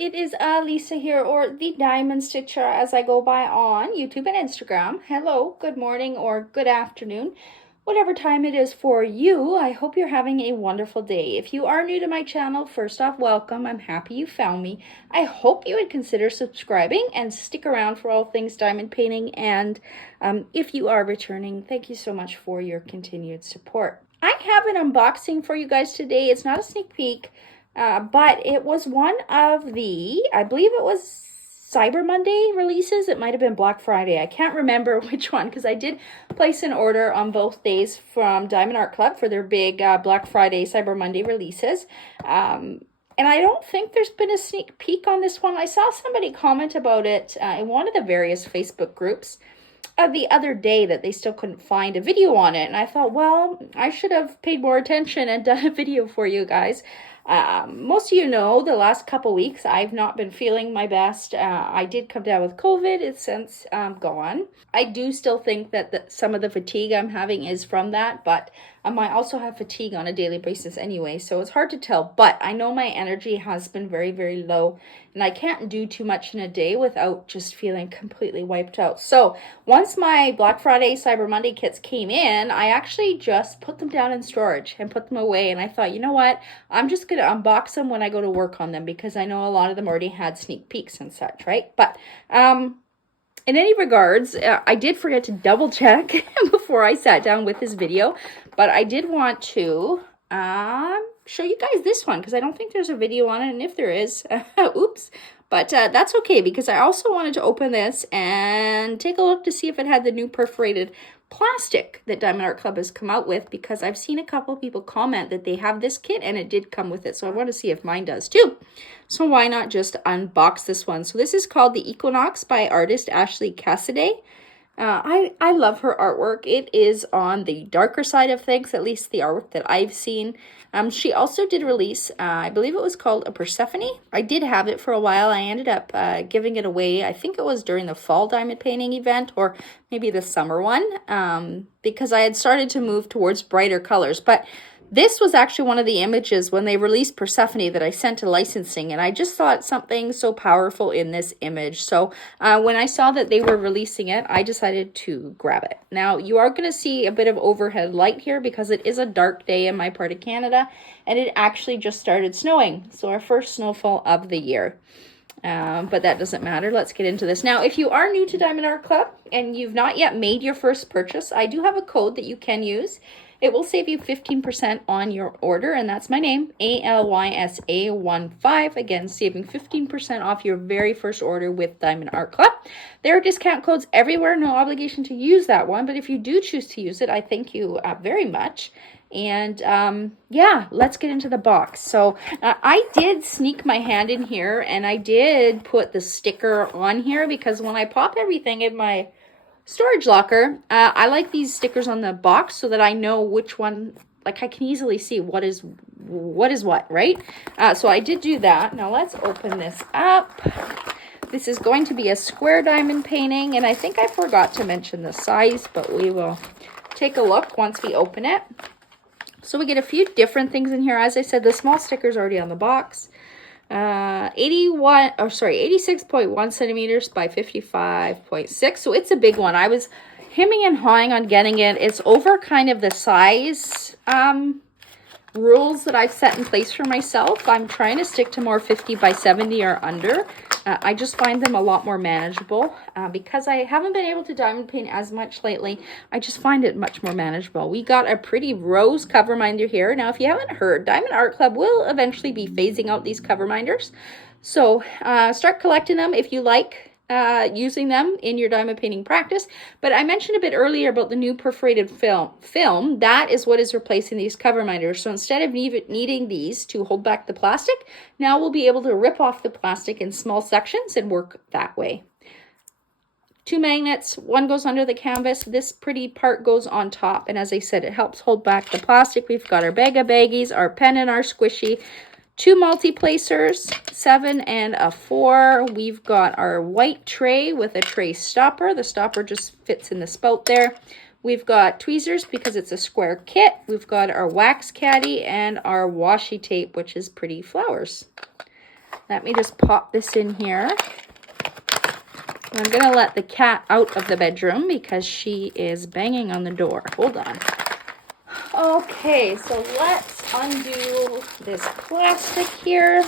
it is Lisa here, or the Diamond Stitcher as I go by on YouTube and Instagram. Hello, good morning or good afternoon, whatever time it is for you. I hope you're having a wonderful day. If you are new to my channel, first off, welcome. I'm happy you found me. I hope you would consider subscribing and stick around for all things diamond painting. And if you are returning, thank you so much for your continued support. I have an unboxing for you guys today. It's not a sneak peek. But it was one of the, I believe it was Cyber Monday releases. It might have been Black Friday. I can't remember which one because I did place an order on both days from Diamond Art Club for their big Black Friday, Cyber Monday releases. And I don't think there's been a sneak peek on this one. I saw somebody comment about it in one of the various Facebook groups the other day that they still couldn't find a video on it. And I thought, well, I should have paid more attention and done a video for you guys. Most of you know the last couple weeks I've not been feeling my best. I did come down with COVID. It's since gone. I do still think that some of the fatigue I'm having is from that, but I also have fatigue on a daily basis anyway, so it's hard to tell. But I know my energy has been very, very low, and I can't do too much in a day without just feeling completely wiped out. So once my Black Friday, Cyber Monday kits came in, I actually just put them down in storage and put them away. And I thought, you know what? I'm just going to unbox them when I go to work on them because I know a lot of them already had sneak peeks and such, right? But in any regards, I did forget to double check before I sat down with this video, but I did want to show you guys this one because I don't think there's a video on it, and if there is, oops, but that's okay because I also wanted to open this and take a look to see if it had the new perforated plastic that Diamond Art Club has come out with, because I've seen a couple of people comment that they have this kit and it did come with it, so I want to see if mine does too. So why not just unbox this one? So this is called the Equinox by artist Ashley Cassaday. I love her artwork. It is on the darker side of things, at least the artwork that I've seen. She also did release, I believe it was called a Persephone. I did have it for a while. I ended up giving it away. I think it was during the fall diamond painting event or maybe the summer one, because I had started to move towards brighter colors. But this was actually one of the images when they released Persephone that I sent to licensing, and I just thought something so powerful in this image. So when I saw that they were releasing it, I decided to grab it. Now, you are going to see a bit of overhead light here because it is a dark day in my part of Canada, and it actually just started snowing. So our first snowfall of the year. But that doesn't matter. Let's get into this. Now, if you are new to Diamond Art Club and you've not yet made your first purchase, I do have a code that you can use. It will save you 15% on your order, and that's my name, ALYSA15. Again, saving 15% off your very first order with Diamond Art Club. There are discount codes everywhere, no obligation to use that one, but if you do choose to use it, I thank you very much. And yeah, let's get into the box. So I did sneak my hand in here, and I did put the sticker on here because when I pop everything in my storage locker, I like these stickers on the box so that I know which one, like I can easily see what is what, right? So I did do that. Now let's open this up. This is going to be a square diamond painting, and I think I forgot to mention the size, but we will take a look once we open it. So we get a few different things in here. As I said, the small sticker is already on the box. 86.1 centimeters by 55.6. So it's a big one. I was hemming and hawing on getting it. It's over kind of the size rules that I've set in place for myself. I'm trying to stick to more 50 by 70 or under. I just find them a lot more manageable because I haven't been able to diamond paint as much lately. I just find it much more manageable. We got a pretty rose cover minder here. Now, if you haven't heard, Diamond Art Club will eventually be phasing out these cover minders. So start collecting them if you like using them in your diamond painting practice. But I mentioned a bit earlier about the new perforated film. That is what is replacing these cover minders. So instead of needing these to hold back the plastic, now we'll be able to rip off the plastic in small sections and work that way. 2 magnets, one goes under the canvas. This pretty part goes on top. And as I said, it helps hold back the plastic. We've got our bag of baggies, our pen and our squishy, 2 multi-placers, 7 and a 4. We've got our white tray with a tray stopper. The stopper just fits in the spout there. We've got tweezers because it's a square kit. We've got our wax caddy and our washi tape, which is pretty flowers. Let me just pop this in here. I'm going to let the cat out of the bedroom because she is banging on the door. Hold on. Okay, so let's undo this plastic here.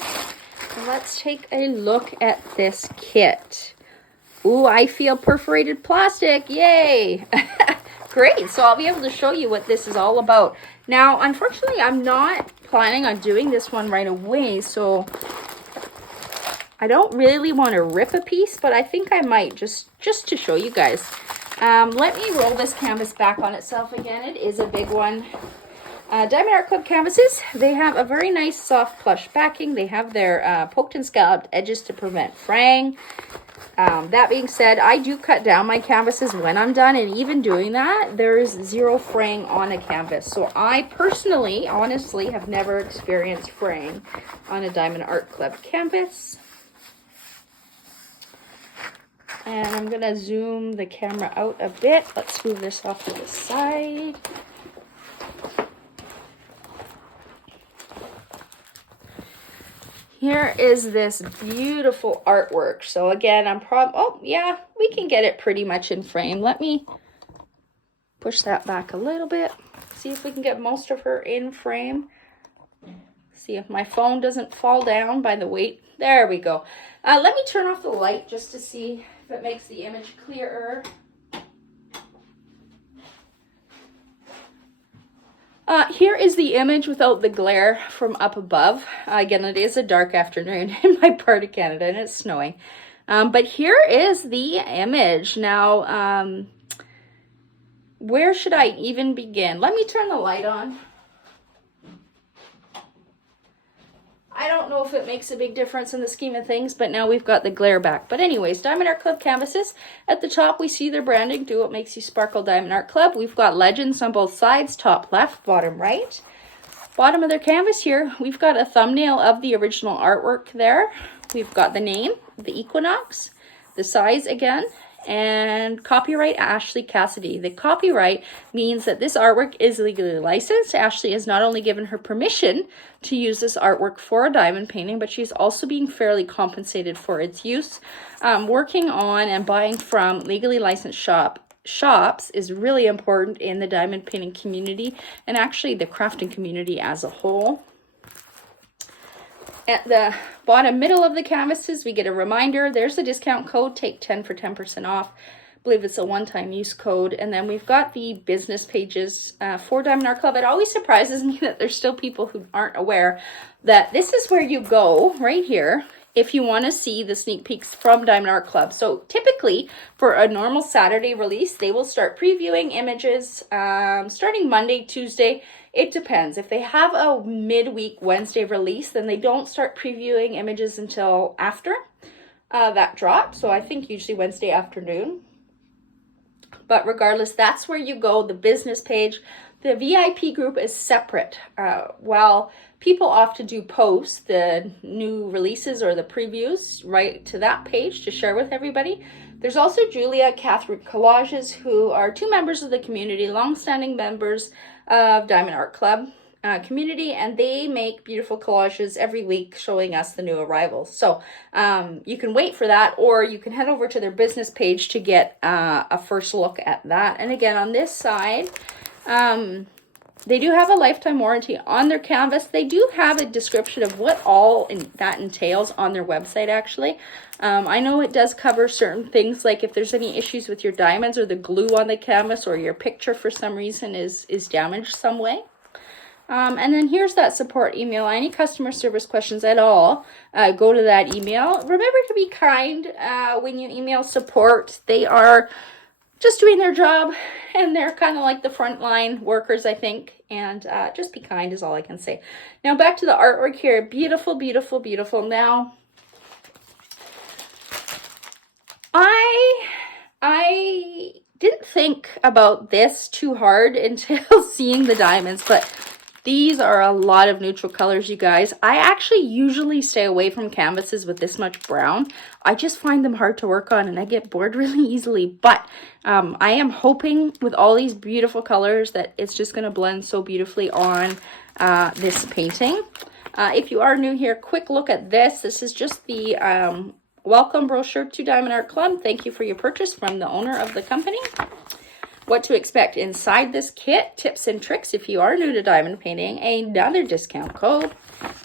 Let's take a look at this kit. Ooh, I feel perforated plastic. Yay! Great, so I'll be able to show you what this is all about. Now, unfortunately, I'm not planning on doing this one right away, so I don't really want to rip a piece, but I think I might just to show you guys. Let me roll this canvas back on itself again. It is a big one. Diamond Art Club canvases, they have a very nice soft plush backing. They have their poked and scalloped edges to prevent fraying. That being said, I do cut down my canvases when I'm done, and even doing that, there is zero fraying on a canvas. So I personally, honestly, have never experienced fraying on a Diamond Art Club canvas. And I'm going to zoom the camera out a bit. Let's move this off to the side. Here is this beautiful artwork. So again, oh yeah, we can get it pretty much in frame. Let me push that back a little bit. See if we can get most of her in frame. See if my phone doesn't fall down by the weight. There we go. Let me turn off the light just to see if it makes the image clearer. Here is the image without the glare from up above. Again, it is a dark afternoon in my part of Canada and it's snowing. But here is the image. Now, where should I even begin? Let me turn the light on. I don't know if it makes a big difference in the scheme of things, but now we've got the glare back. But anyways, Diamond Art Club canvases. At the top, we see their branding, Do What Makes You Sparkle Diamond Art Club. We've got legends on both sides, top left, bottom right. Bottom of their canvas here, we've got a thumbnail of the original artwork there. We've got the name, the Equinox, the size again, and copyright Ashley Cassaday. The copyright means that this artwork is legally licensed. Ashley has not only given her permission to use this artwork for a diamond painting, but she's also being fairly compensated for its use. Working on and buying from legally licensed shops is really important in the diamond painting community and actually the crafting community as a whole. At the bottom middle of the canvases, we get a reminder. There's the discount code, take 10 for 10% off. I believe it's a one-time use code. And then we've got the business pages for Diamond Art Club. It always surprises me that there's still people who aren't aware that this is where you go right here if you want to see the sneak peeks from Diamond Art Club. So typically for a normal Saturday release, they will start previewing images starting Monday, Tuesday. It depends. If they have a midweek Wednesday release, then they don't start previewing images until after that drop. So I think usually Wednesday afternoon. But regardless, that's where you go, the business page. The VIP group is separate. While people often do post the new releases or the previews right to that page to share with everybody, there's also Julia, Catherine Collages, who are two members of the community, long-standing members of Diamond Art Club community, and they make beautiful collages every week showing us the new arrivals. So you can wait for that, or you can head over to their business page to get a first look at that. And again, on this side, they do have a lifetime warranty on their canvas. They do have a description of what all that entails on their website, actually. I know it does cover certain things, like if there's any issues with your diamonds or the glue on the canvas, or your picture for some reason is damaged some way. And then here's that support email. Any customer service questions at all, go to that email. Remember to be kind when you email support. They are just doing their job, and they're kind of like the frontline workers, I think, and just be kind is all I can say. Now back to the artwork here. Beautiful, beautiful, beautiful. Now, I didn't think about this too hard until seeing the diamonds, but these are a lot of neutral colors, you guys. I actually usually stay away from canvases with this much brown. I just find them hard to work on and I get bored really easily. But I am hoping with all these beautiful colors that it's just going to blend so beautifully on this painting. If you are new here, quick look at this. This is just the welcome brochure to Diamond Art Club. Thank you for your purchase from the owner of the company. What to expect inside this kit, tips and tricks if you are new to diamond painting, another discount code,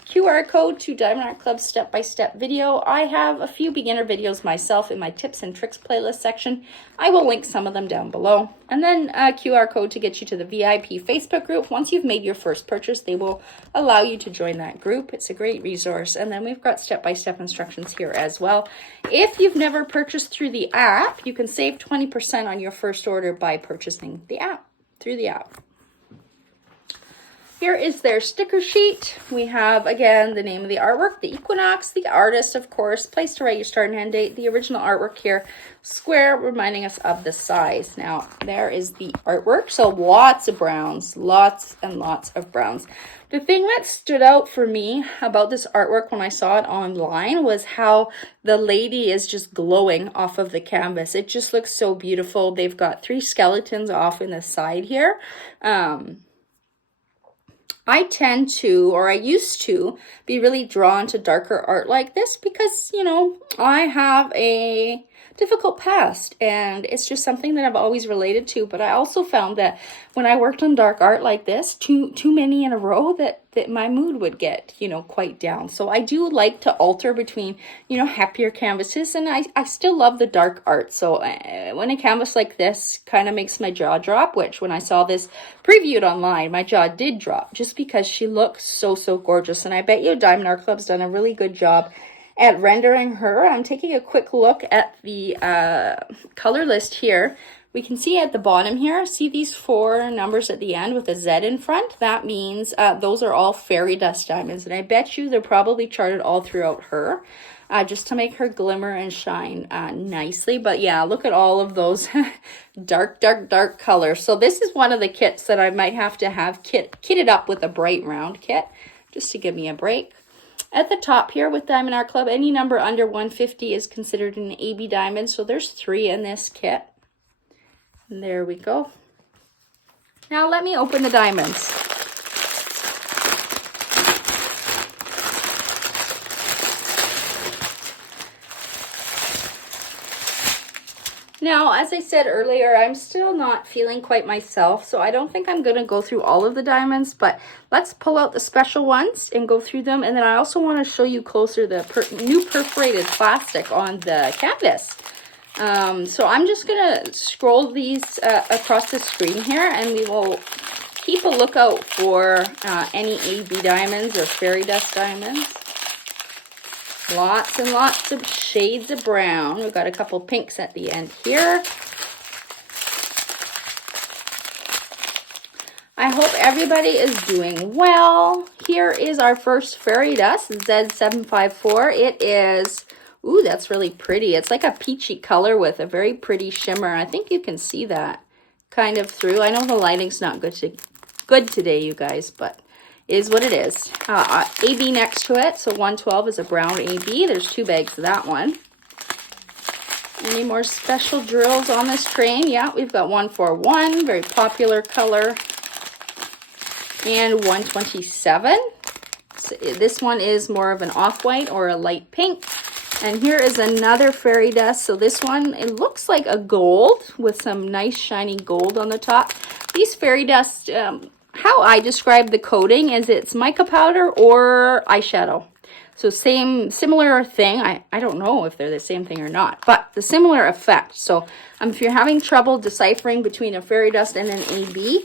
QR code to Diamond Art Club step-by-step video. I have a few beginner videos myself in my tips and tricks playlist section. I will link some of them down below. And then a QR code to get you to the VIP Facebook group. Once you've made your first purchase, they will allow you to join that group. It's a great resource. And then we've got step-by-step instructions here as well. If you've never purchased through the app, you can save 20% on your first order by purchasing the app, through the app. Here is their sticker sheet. We have, again, the name of the artwork, the Equinox, the artist, of course, place to write your start and end date, the original artwork here, square, reminding us of the size. Now, there is the artwork. So lots of browns, lots and lots of browns. The thing that stood out for me about this artwork when I saw it online was how the lady is just glowing off of the canvas. It just looks so beautiful. They've got 3 skeletons off in the side here. I tend to, or I used to, be really drawn to darker art like this because, you know, I have a difficult past and it's just something that I've always related to. But I also found that when I worked on dark art like this, too many in a row, that my mood would get, you know, quite down. So I do like to alter between, you know, happier canvases, and I still love the dark art. So when a canvas like this kind of makes my jaw drop, which when I saw this previewed online, my jaw did drop just because she looks so gorgeous. And I bet you Diamond Art Club's done a really good job at rendering her. I'm taking a quick look at the color list here. We can see at the bottom here, see these 4 numbers at the end with a Z in front? That means those are all fairy dust diamonds. And I bet you they're probably charted all throughout her just to make her glimmer and shine nicely. But yeah, look at all of those dark colors. So this is one of the kits that I might have to have kitted up with a bright round kit just to give me a break. At the top here with Diamond Art Club, any number under 150 is considered an AB diamond. So there's 3 in this kit. And there we go. Now let me open the diamonds. Now, as I said earlier, I'm still not feeling quite myself, so I don't think I'm going to go through all of the diamonds, but let's pull out the special ones and go through them. And then I also want to show you closer the new perforated plastic on the canvas. So I'm just going to scroll these across the screen here, and we will keep a lookout for any AB diamonds or fairy dust diamonds. Lots and lots of shades of brown. We've got a couple pinks at the end here. I hope everybody is doing well. Here is our first fairy dust, Z754. It is, ooh, that's really pretty. It's like a peachy color with a very pretty shimmer. I think you can see that kind of through. I know the lighting's not good today, you guys, but it is what it is. AB next to it, so 112 is a brown AB. There's 2 bags of that one. Any more special drills on this train? Yeah, we've got 141, very popular color. And 127. So this one is more of an off-white or a light pink. And here is another fairy dust. So this one, it looks like a gold with some nice shiny gold on the top. These fairy dust, how I describe the coating is it's mica powder or eyeshadow. So similar thing. I don't know if they're the same thing or not, but the similar effect. So if you're having trouble deciphering between a fairy dust and an AB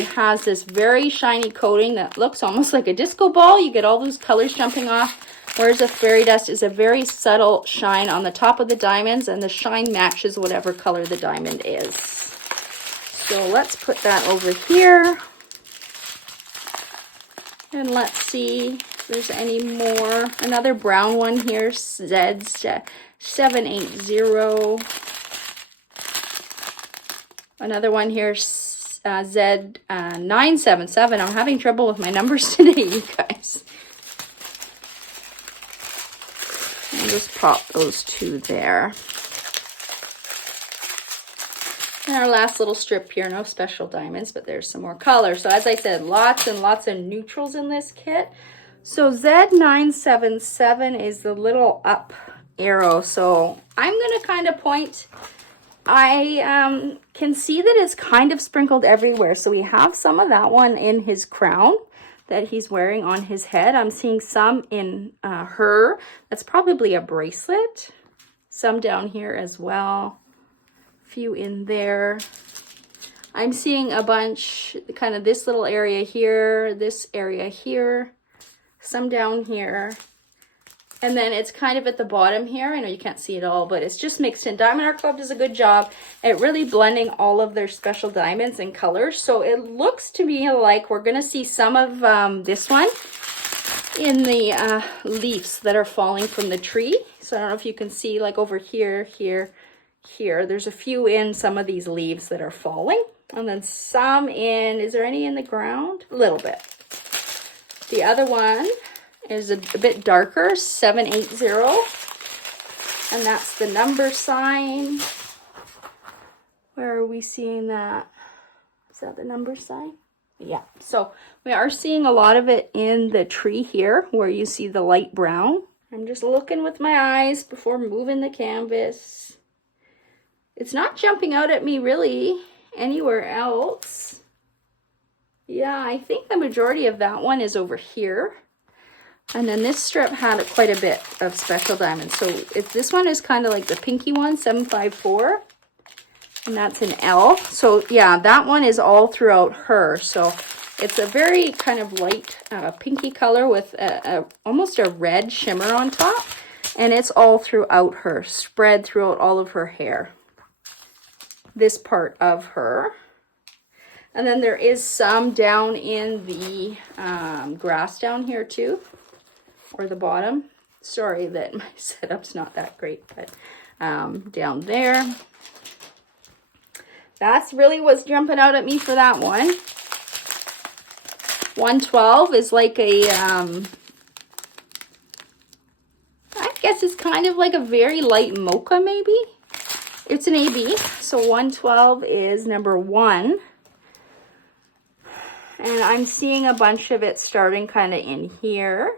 has this very shiny coating that looks almost like a disco ball. You get all those colors jumping off, whereas a fairy dust is a very subtle shine on the top of the diamonds, and the shine matches whatever color the diamond is. So let's put that over here. And let's see if there's any more. Another brown one here, Z780. Another one here, Z977. I'm having trouble with my numbers today, you guys. I'll just pop those 2 there. And our last little strip here, no special diamonds, but there's some more color. So as I said, lots and lots of neutrals in this kit. So Z977 is the little up arrow. So I'm going to kind of point. I can see that it's kind of sprinkled everywhere. So we have some of that one in his crown that he's wearing on his head. I'm seeing some in her. That's probably a bracelet. Some down here as well. A few in there. I'm seeing a bunch, kind of this little area here, this area here, some down here. And then it's kind of at the bottom here. I know you can't see it all, but it's just mixed in. Diamond Art Club does a good job at really blending all of their special diamonds and colors. So it looks to me like we're going to see some of this one in the leaves that are falling from the tree. So I don't know if you can see, like over here, here, here. There's a few in some of these leaves that are falling. And then some in, is there any in the ground? A little bit. The other one is a bit darker, 780, and that's the number sign. Where are we seeing that? Is that the number sign? Yeah, so we are seeing a lot of it in the tree here where you see the light brown. I'm just looking with my eyes before moving the canvas. It's not jumping out at me really anywhere else. Yeah, I think the majority of that one is over here. And then this strip had quite a bit of special diamonds. So if this one is kind of like the pinky one, 754. And that's an L. So yeah, that one is all throughout her. So it's a very kind of light pinky color with almost a red shimmer on top. And it's all throughout her, spread throughout all of her hair. This part of her. And then there is some down in the grass down here too. Or the bottom. Sorry that my setup's not that great, but down there. That's really what's jumping out at me for that one. 112 is like a, I guess it's kind of like a very light mocha maybe. It's an AB, so 112 is number 1. And I'm seeing a bunch of it starting kind of in here.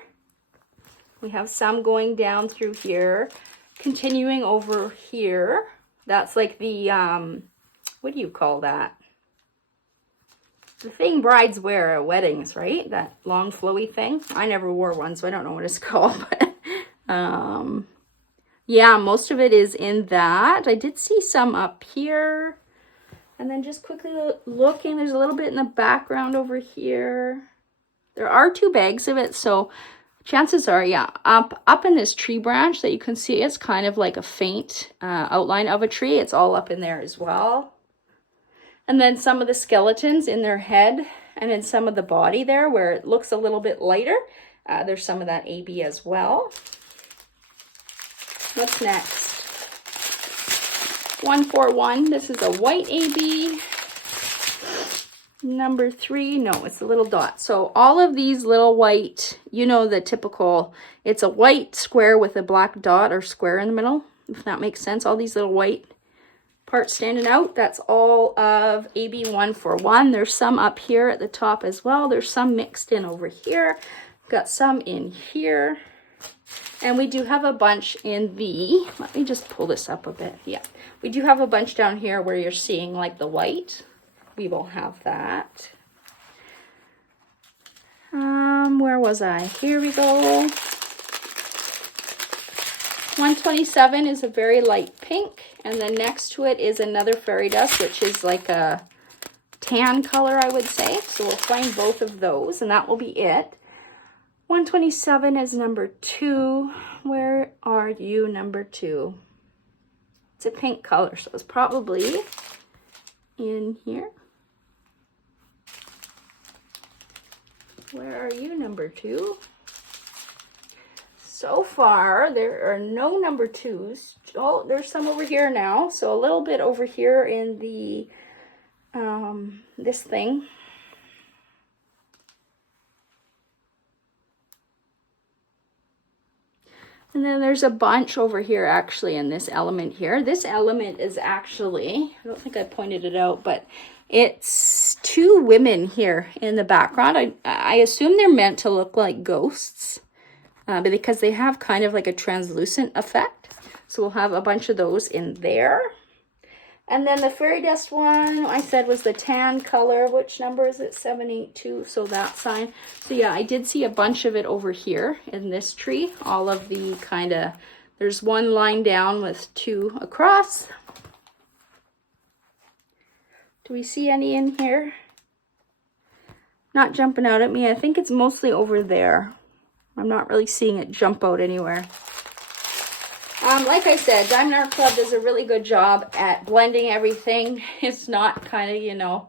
We have some going down through here, continuing over here. That's like the, what do you call that? The thing brides wear at weddings, right? That long flowy thing. I never wore one, so I don't know what it's called. But, yeah, most of it is in that. I did see some up here. And then just quickly looking, there's a little bit in the background over here. There are 2 bags of it, so chances are, yeah, up in this tree branch that you can see, it's kind of like a faint outline of a tree. It's all up in there as well. And then some of the skeletons in their head and in some of the body there where it looks a little bit lighter. There's some of that AB as well. What's next? 141. This is a white AB. Number 3, no, it's a little dot. So all of these little white, you know, the typical, it's a white square with a black dot or square in the middle, if that makes sense. All these little white parts standing out, that's all of AB 141. There's some up here at the top as well. There's some mixed in over here. Got some in here. And we do have a bunch in the, let me just pull this up a bit. Yeah, we do have a bunch down here where you're seeing like the white. We will have that. Where was I? Here we go. 127 is a very light pink. And then next to it is another fairy dust, which is like a tan color, I would say. So we'll find both of those, and that will be it. 127 is number 2. Where are you, number 2? It's a pink color, so it's probably in here. Where are you, number 2? So far, there are no number 2s. Oh, there's some over here now. So a little bit over here in the, this thing. And then there's a bunch over here actually in this element here. This element is actually, I don't think I pointed it out, but it's two women here in the background. I assume they're meant to look like ghosts, but because they have kind of like a translucent effect. So we'll have a bunch of those in there. And then the fairy dust one I said was the tan color. Which number is it? 782. So that sign. So yeah, I did see a bunch of it over here in this tree. All of the kind of, there's one line down with two across. Do we see any in here? Not jumping out at me. I think it's mostly over there. I'm not really seeing it jump out anywhere. Like I said, Diamond Art Club does a really good job at blending everything. It's not kind of, you know,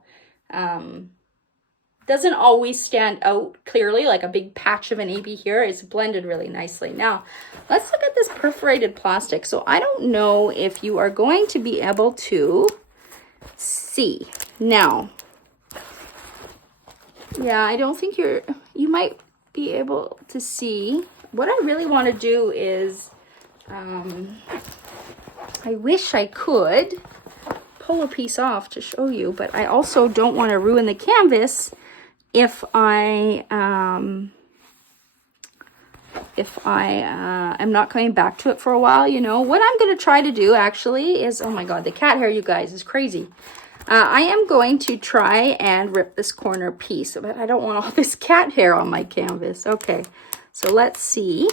doesn't always stand out clearly like a big patch of an AB here. It's blended really nicely. Now, let's look at this perforated plastic. So I don't know if you are going to be able to see. Now, yeah, I don't think you might be able to see. What I really want to do is, I wish I could pull a piece off to show you, but I also don't want to ruin the canvas if I am not coming back to it for a while, you know. What I'm going to try to do actually is, oh my God, the cat hair, you guys, is crazy. I am going to try and rip this corner piece, but I don't want all this cat hair on my canvas. Okay, so let's see.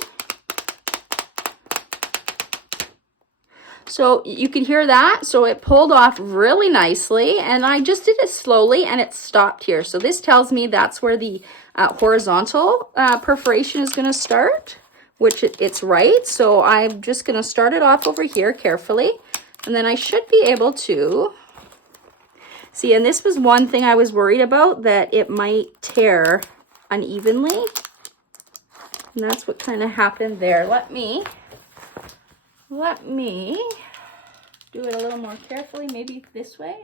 So you could hear that. So it pulled off really nicely, and I just did it slowly and it stopped here. So this tells me that's where the horizontal perforation is going to start, which it's right. So I'm just going to start it off over here carefully, and then I should be able to see. And this was one thing I was worried about, that it might tear unevenly, and that's what kind of happened there. Let me do it a little more carefully, maybe this way.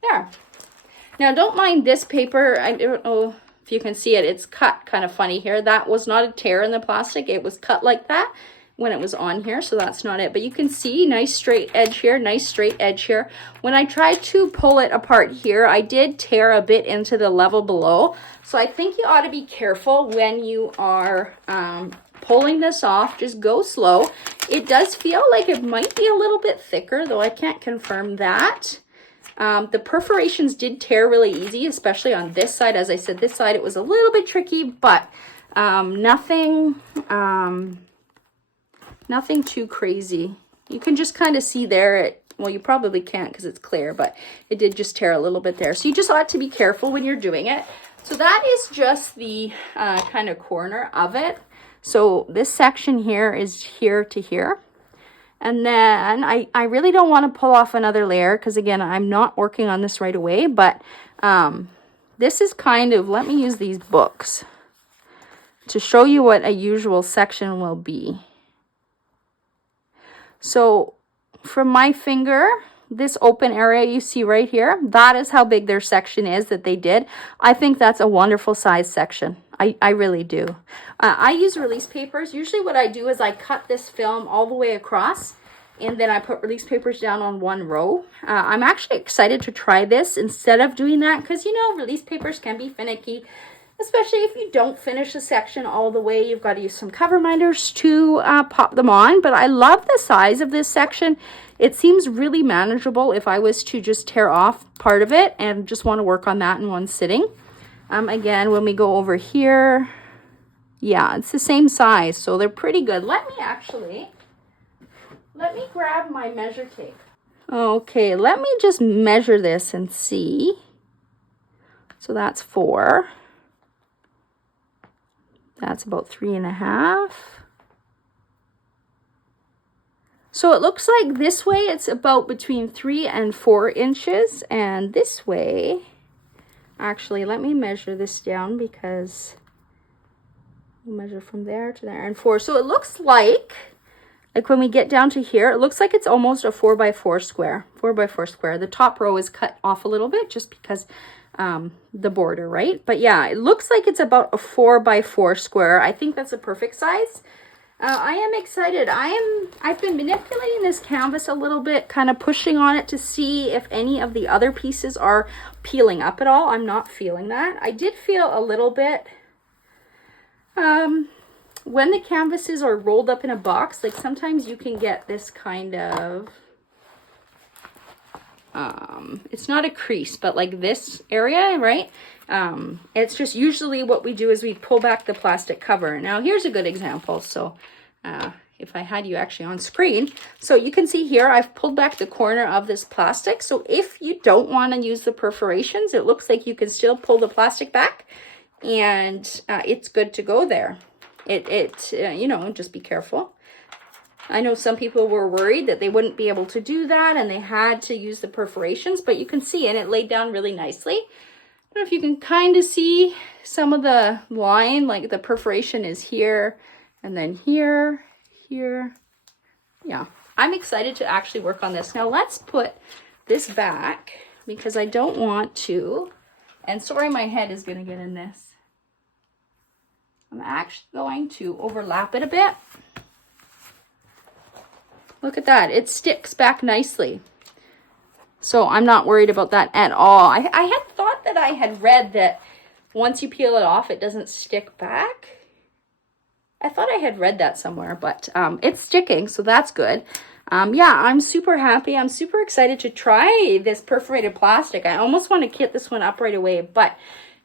There. Now don't mind this paper. I don't know if you can see it. It's cut kind of funny here. That was not a tear in the plastic. It was cut like that when it was on here, so that's not it. But you can see nice straight edge here, nice straight edge here. When I tried to pull it apart here, I did tear a bit into the level below. So I think you ought to be careful when you are pulling this off. Just go slow. It does feel like it might be a little bit thicker, though I can't confirm that. The perforations did tear really easy, especially on this side. As I said, this side it was a little bit tricky, but nothing too crazy. You can just kind of see there, well, you probably can't because it's clear, but it did just tear a little bit there. So you just ought to be careful when you're doing it. So that is just the kind of corner of it. So this section here is here to here. And then I really don't want to pull off another layer because, again, I'm not working on this right away. But this is kind of, let me use these books to show you what a usual section will be. So from my finger, this open area you see right here, that is how big their section is that they did. I think that's a wonderful size section. I really do. I use release papers. Usually what I do is I cut this film all the way across, and then I put release papers down on one row. I'm actually excited to try this instead of doing that because, you know, release papers can be finicky, especially if you don't finish a section all the way. You've got to use some cover minders to pop them on. But I love the size of this section. It seems really manageable if I was to just tear off part of it and just want to work on that in one sitting. Again, when we go over here, yeah, it's the same size, so they're pretty good. Let me grab my measure tape. Okay, let me just measure this and see. So that's 4. That's about 3.5. So it looks like this way it's about between 3 and 4 inches, and this way, actually, let me measure this down because we'll measure from there to there and 4. So it looks like when we get down to here, it looks like it's almost a 4x4 square. 4x4 square. The top row is cut off a little bit just because the border, right? But yeah, it looks like it's about a 4x4 square. I think that's a perfect size. I am excited. I've been manipulating this canvas a little bit, kind of pushing on it to see if any of the other pieces are peeling up at all. I'm not feeling that. I did feel a little bit, when the canvases are rolled up in a box, like sometimes you can get this kind of, it's not a crease, but like this area, right? It's just usually what we do is we pull back the plastic cover. Now here's a good example. So if I had you actually on screen, so you can see here, I've pulled back the corner of this plastic. So if you don't want to use the perforations, it looks like you can still pull the plastic back and it's good to go there. You know, just be careful. I know some people were worried that they wouldn't be able to do that and they had to use the perforations, but you can see, and it laid down really nicely. I don't know if you can kind of see some of the line, like the perforation is here and then here, here. Yeah, I'm excited to actually work on this. Now let's put this back because I don't want to, and sorry, my head is going to get in this. I'm actually going to overlap it a bit. Look at that. It sticks back nicely. So I'm not worried about that at all. I had thought that I had read that once you peel it off, it doesn't stick back. I thought I had read that somewhere, but it's sticking, so that's good. Yeah, I'm super happy. I'm super excited to try this perforated plastic. I almost want to kit this one up right away, but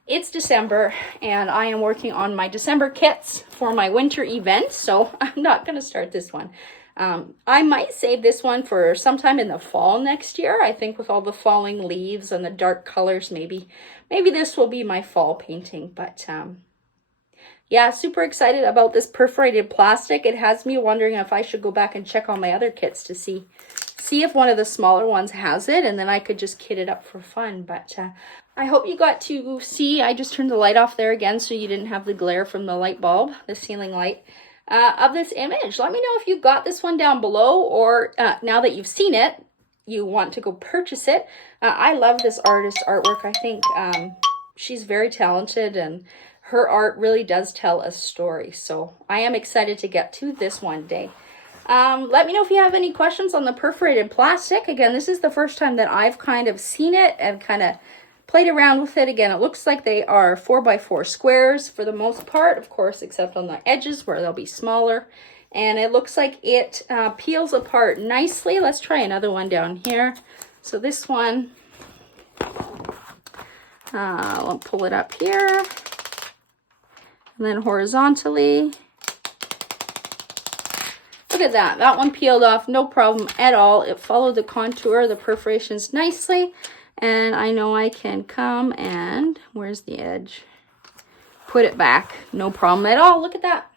it's December and I am working on my December kits for my winter event, so I'm not going to start this one. I might save this one for sometime in the fall next year. I think with all the falling leaves and the dark colors, maybe this will be my fall painting. But yeah, super excited about this perforated plastic. It has me wondering if I should go back and check on my other kits to see if one of the smaller ones has it, and then I could just kit it up for fun. But I hope you got to see. I just turned the light off there again so you didn't have the glare from the light bulb, the ceiling light. Of this image. Let me know if you got this one down below, or now that you've seen it, you want to go purchase it. I love this artist's artwork. I think she's very talented and her art really does tell a story. So I am excited to get to this one day. Let me know if you have any questions on the perforated plastic. Again, this is the first time that I've kind of seen it and kind of played around with it. Again, it looks like they are 4x4 squares for the most part, of course, except on the edges where they'll be smaller. And it looks like it peels apart nicely. Let's try another one down here. So this one, I'll pull it up here. And then horizontally. Look at that. That one peeled off, no problem at all. It followed the contour, the perforations nicely. And I know I can come and, where's the edge? Put it back, no problem at all. Look at that.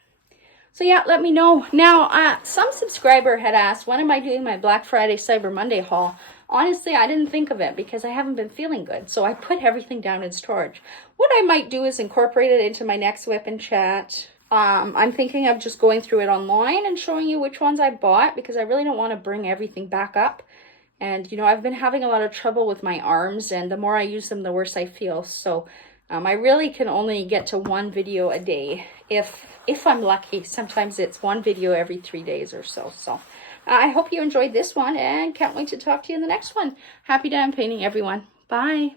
So yeah, let me know. Now, some subscriber had asked, when am I doing my Black Friday, Cyber Monday haul? Honestly, I didn't think of it because I haven't been feeling good. So I put everything down in storage. What I might do is incorporate it into my next whip and chat. I'm thinking of just going through it online and showing you which ones I bought because I really don't want to bring everything back up. And, you know, I've been having a lot of trouble with my arms, and the more I use them, the worse I feel. So I really can only get to one video a day if I'm lucky. Sometimes it's one video every 3 days or so. So I hope you enjoyed this one and can't wait to talk to you in the next one. Happy diamond painting, everyone. Bye.